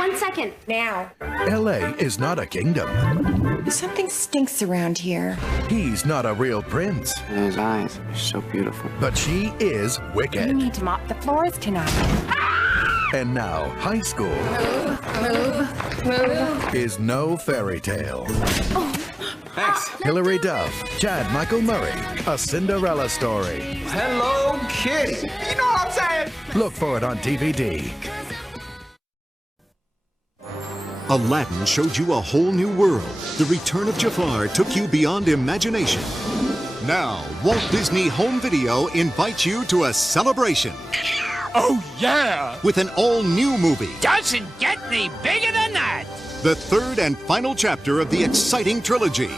1 second. Now. L.A. is not a kingdom. Something stinks around here. He's not a real prince. Those eyes are so beautiful. But she is We wicked. need to mop the floors tonight. And now, high school Move. is no fairy tale. Thanks. Hilary Duff, Chad Michael Murray, A Cinderella Story. Hello, Kitty. You know what I'm saying? Look for it on DVD. Aladdin showed you a whole new world. The Return of Jafar took you beyond imagination. Now, Walt Disney Home Video invites you to a celebration. Oh, yeah! With an all-new movie. Doesn't get any bigger than that! The third and final chapter of the exciting trilogy.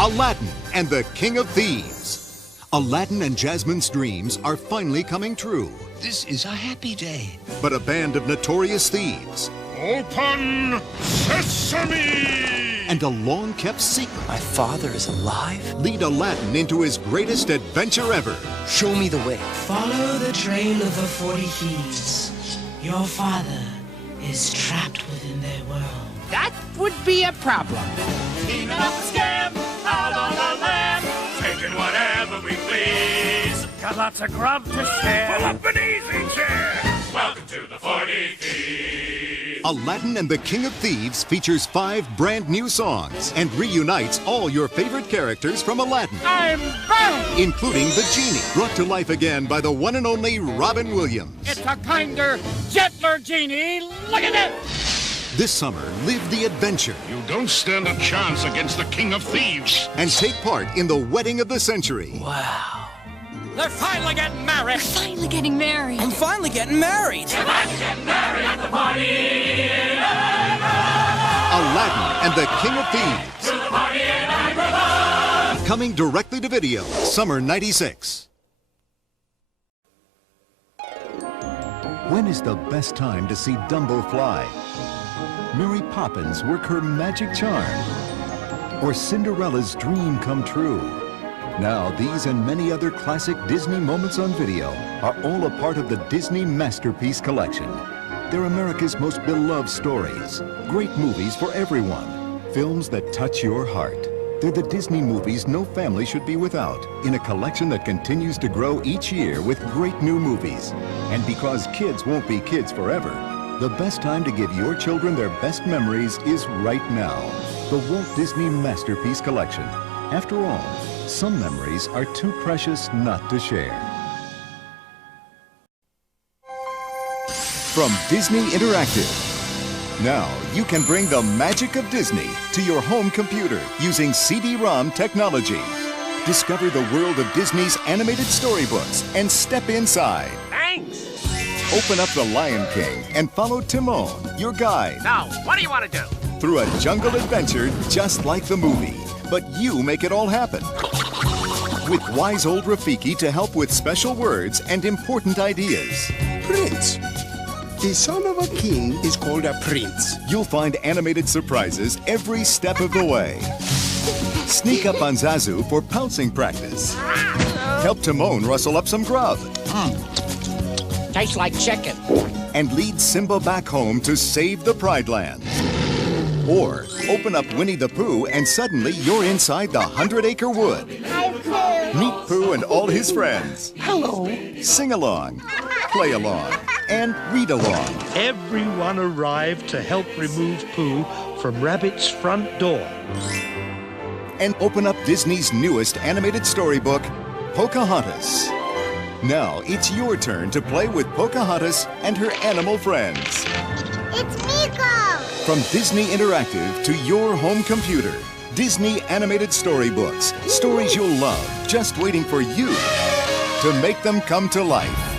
Aladdin and the King of Thieves. Aladdin and Jasmine's dreams are finally coming true. This is a happy day. But a band of notorious thieves Open sesame! and a long-kept secret My father is alive? lead Aladdin into his greatest adventure ever. Show me the way. Follow the trail of the 40 thieves. Your father is trapped within their world. That would be a problem. Cleaning up the scam, out on the lam, taking whatever we please. Got lots of grub to share. Pull up an easy chair. Welcome to the 40 Thieves. Aladdin and the King of Thieves features 5 brand new songs and reunites all your favorite characters from Aladdin, I'm back! including the genie, brought to life again by the one and only Robin Williams. It's a kinder, gentler genie. Look at it! This summer, live the adventure You don't stand a chance against the King of Thieves. and take part in the wedding of the century. Wow. They're finally getting married. Finally getting married. I'm finally getting married. Aladdin and the King of Thieves. Coming directly to video, summer '96. When is the best time to see Dumbo fly? Mary Poppins work her magic charm? Or Cinderella's dream come true? Now, these and many other classic Disney moments on video are all a part of the Disney Masterpiece Collection. They're America's most beloved stories, great movies for everyone, films that touch your heart. They're the Disney movies no family should be without, in a collection that continues to grow each year with great new movies. And because kids won't be kids forever, the best time to give your children their best memories is right now. The Walt Disney Masterpiece Collection. After all, some memories are too precious not to share. From Disney Interactive. Now you can bring the magic of Disney to your home computer using CD-Rom technology. Discover the world of Disney's animated storybooks and step inside. Thanks. Open up The Lion King and follow Timon, your guide, Now, what do you want to do? through a jungle adventure just like the movie. But you make it all happen. With wise old Rafiki to help with special words and important ideas. Prince. The son of a king is called a prince. You'll find animated surprises every step of the way. Sneak up on Zazu for pouncing practice. Help Timon rustle up some grub. Tastes like chicken. And lead Simba back home to save the Pride Land. Or open up Winnie the Pooh and suddenly you're inside the 100-acre wood. Hi, Pooh. Meet Pooh and all his friends. Hello. Sing along, play along, and read along. Everyone arrived to help remove Pooh from Rabbit's front door. And open up Disney's newest animated storybook, Pocahontas. Now it's your turn to play with Pocahontas and her animal friends. It's Miko. From Disney Interactive to your home computer, Disney animated storybooks, stories you'll love, just waiting for you to make them come to life.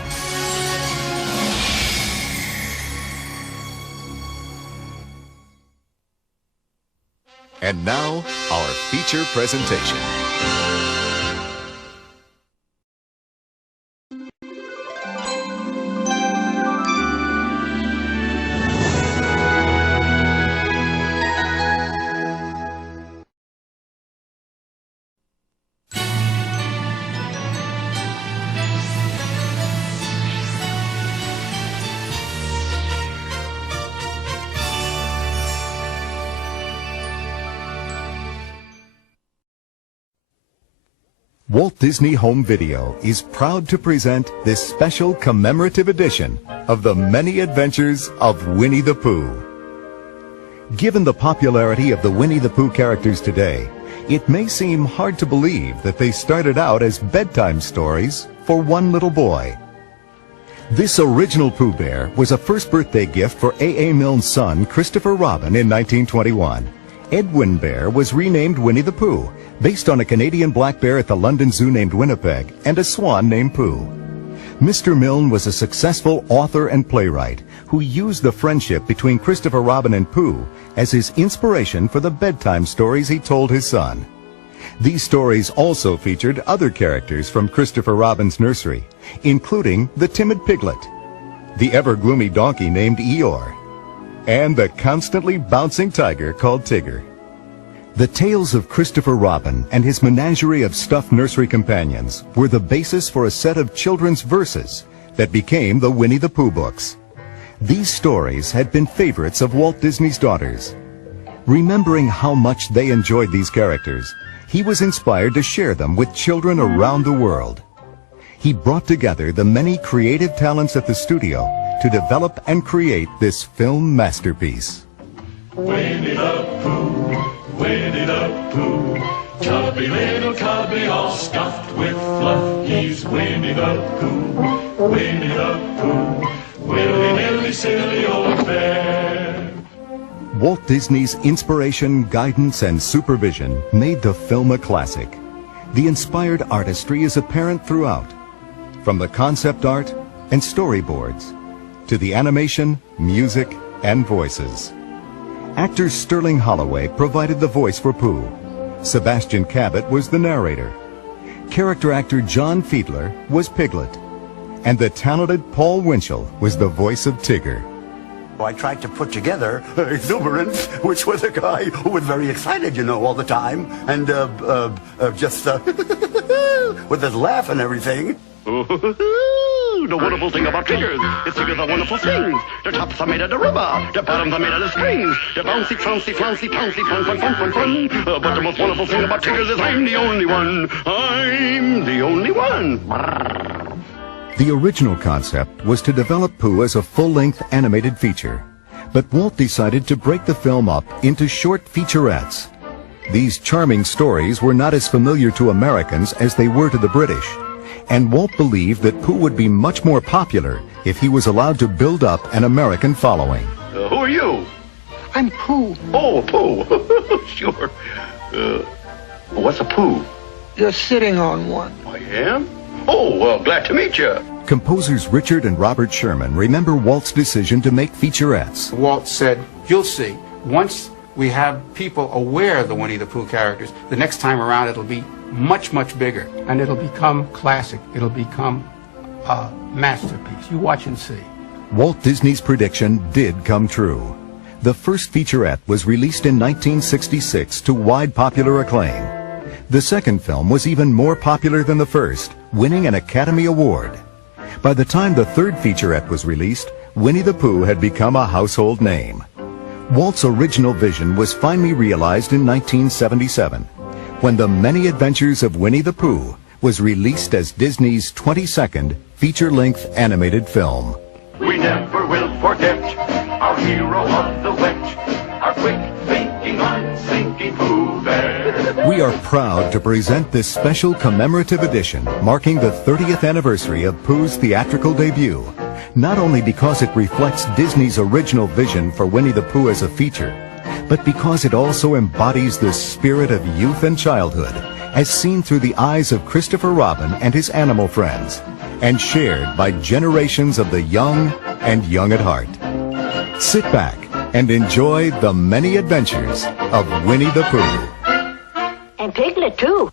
And now, our feature presentation. Walt Disney Home Video is proud to present this special commemorative edition of the many adventures of Winnie the Pooh. Given the popularity of the Winnie the Pooh characters today, it may seem hard to believe that they started out as bedtime stories for one little boy. This original Pooh Bear was a first birthday gift for A.A. Milne's son, Christopher Robin, in 1921. Edwin Bear was renamed Winnie the Pooh, based on a Canadian black bear at the London Zoo named Winnipeg and a swan named Pooh. Mr. Milne was a successful author and playwright who used the friendship between Christopher Robin and Pooh as his inspiration for the bedtime stories he told his son. These stories also featured other characters from Christopher Robin's nursery, including the timid piglet, the ever-gloomy donkey named Eeyore, and the constantly bouncing tiger called Tigger. The tales of Christopher Robin and his menagerie of stuffed nursery companions were the basis for a set of children's verses that became the Winnie the Pooh books. These stories had been favorites of Walt Disney's daughters. Remembering how much they enjoyed these characters, he was inspired to share them with children around the world. He brought together the many creative talents at the studio to develop and create this film masterpiece. Winnie the Pooh, Winnie the Pooh, chubby little cubby all stuffed with fluff. He's Winnie the Pooh, Winnie the Pooh, willy-nilly silly old bear. Walt Disney's inspiration, guidance, and supervision made the film a classic. The inspired artistry is apparent throughout, from the concept art and storyboards to the animation, music, and voices. Actor Sterling Holloway provided the voice for Pooh. Sebastian Cabot was the narrator. Character actor John Fiedler was Piglet. And the talented Paul Winchell was the voice of Tigger. I tried to put together exuberance, which was a guy who was very excited, you know, all the time, and just with his laugh and everything. The wonderful thing about Tiggers is Tiggers are wonderful things. The tops are made of the rubber, the bottoms are made of the strings. The bouncy, flouncy, flouncy, pouncy, fun, fun, fun, fun, fun. But the most wonderful thing about Tiggers is I'm the only one. I'm the only one. The original concept was to develop Pooh as a full-length animated feature, but Walt decided to break the film up into short featurettes. These charming stories were not as familiar to Americans as they were to the British, and Walt believed that Pooh would be much more popular if he was allowed to build up an American following. Who are you? I'm Pooh. Oh, Pooh. Sure. What's a Pooh? You're sitting on one. I am? Oh, well, glad to meet you. Composers Richard and Robert Sherman remember Walt's decision to make featurettes. Walt said, you'll see, once we have people aware of the Winnie the Pooh characters, the next time around it'll be much, much bigger, and it'll become classic. It'll become a masterpiece. You watch and see. Walt Disney's prediction did come true. The first featurette was released in 1966 to wide popular acclaim. The second film was even more popular than the first, winning an Academy Award. By the time the third featurette was released, Winnie the Pooh had become a household name. Walt's original vision was finally realized in 1977, when The Many Adventures of Winnie the Pooh was released as Disney's 22nd feature-length animated film. We never will forget our hero of the wet, our quick-thinking, unthinking Pooh Bear. We are proud to present this special commemorative edition marking the 30th anniversary of Pooh's theatrical debut, not only because it reflects Disney's original vision for Winnie the Pooh as a feature, but because it also embodies the spirit of youth and childhood as seen through the eyes of Christopher Robin and his animal friends, and shared by generations of the young and young at heart. Sit back and enjoy the many adventures of Winnie the Pooh. And Piglet, too.